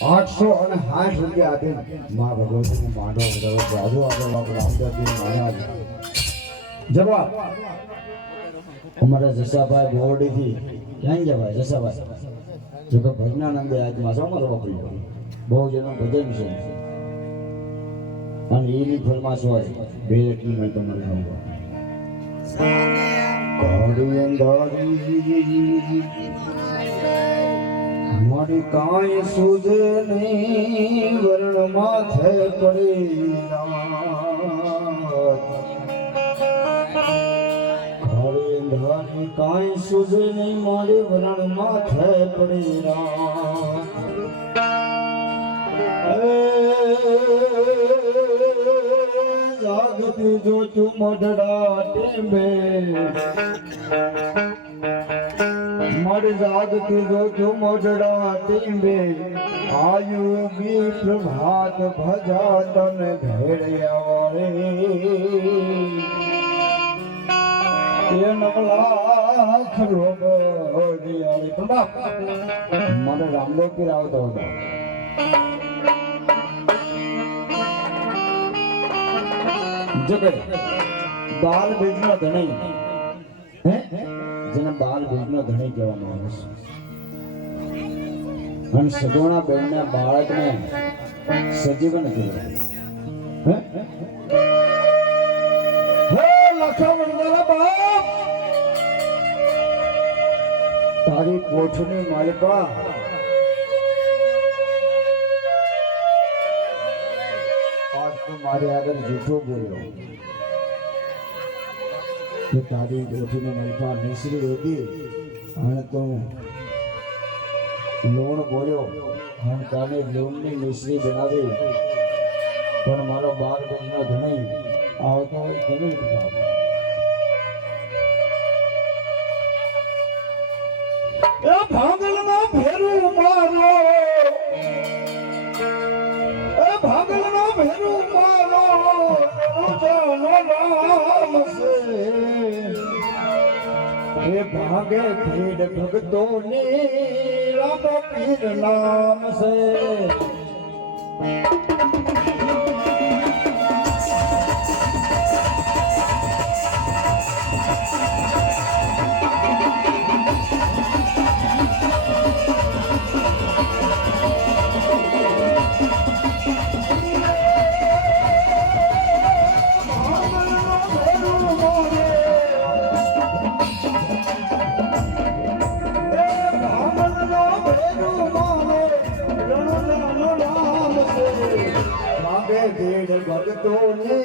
860 રૂપિયા આપીને મા ભગવતીને માંડો વધારો જાદુ આગળ રામદાસજી મહારાજ જવાબ અમારા જસાભાઈ બોરડીથી ક્યાં જવાય જસાભાઈ જો કે ભજનાનંદે આજમાં સમર વાપર્યો બહુ જેનું ભજન છે અને એની ફરમાશ હોય બે એટલી મેં તમને મારી કાંઈ સુધે નહીં વર્ણ માથે પડી કાંઈ સુધે નહીં મારી વર્ણ માથે પડી જાગતી જો તું મઢડા ટેમ્બે મર જાગતી જો તું મઢડા ટેમ્બે આયુ બી પ્રભાત ભજા તને ભેળ્યા રે એ નવલાખ રોગ દિયાળી પ્રભાત મને રામદેવ પીર આવતો હતો જગત બાલ બીજનો ધણી હે જેને બાલ બીજનો ધણી કહેવામાં આવે છે અને સગોણા બેનના બાળકને સજીવન કહેવાય હે લખા વંદના બાપ તારી કોઠની માલિકા મારે આગળ જૂઠો બોલ્યો કે તારી ગોઠીને મલપા મિશ્રી હતી અને તો લોણ બોલ્યો અને તારે લોણની મિશ્રી બનાવી પણ મારો 12 વર્ષનો ધણી આવતો હોય કેવી રીતે એ ભાગલમાં ફેરું મારો એ ભાગલમાં ફેરું રામ સે એ ભાગે ભીડ ભક્તો ને રામ પીર નામ સે ભીડ ભક્તો ને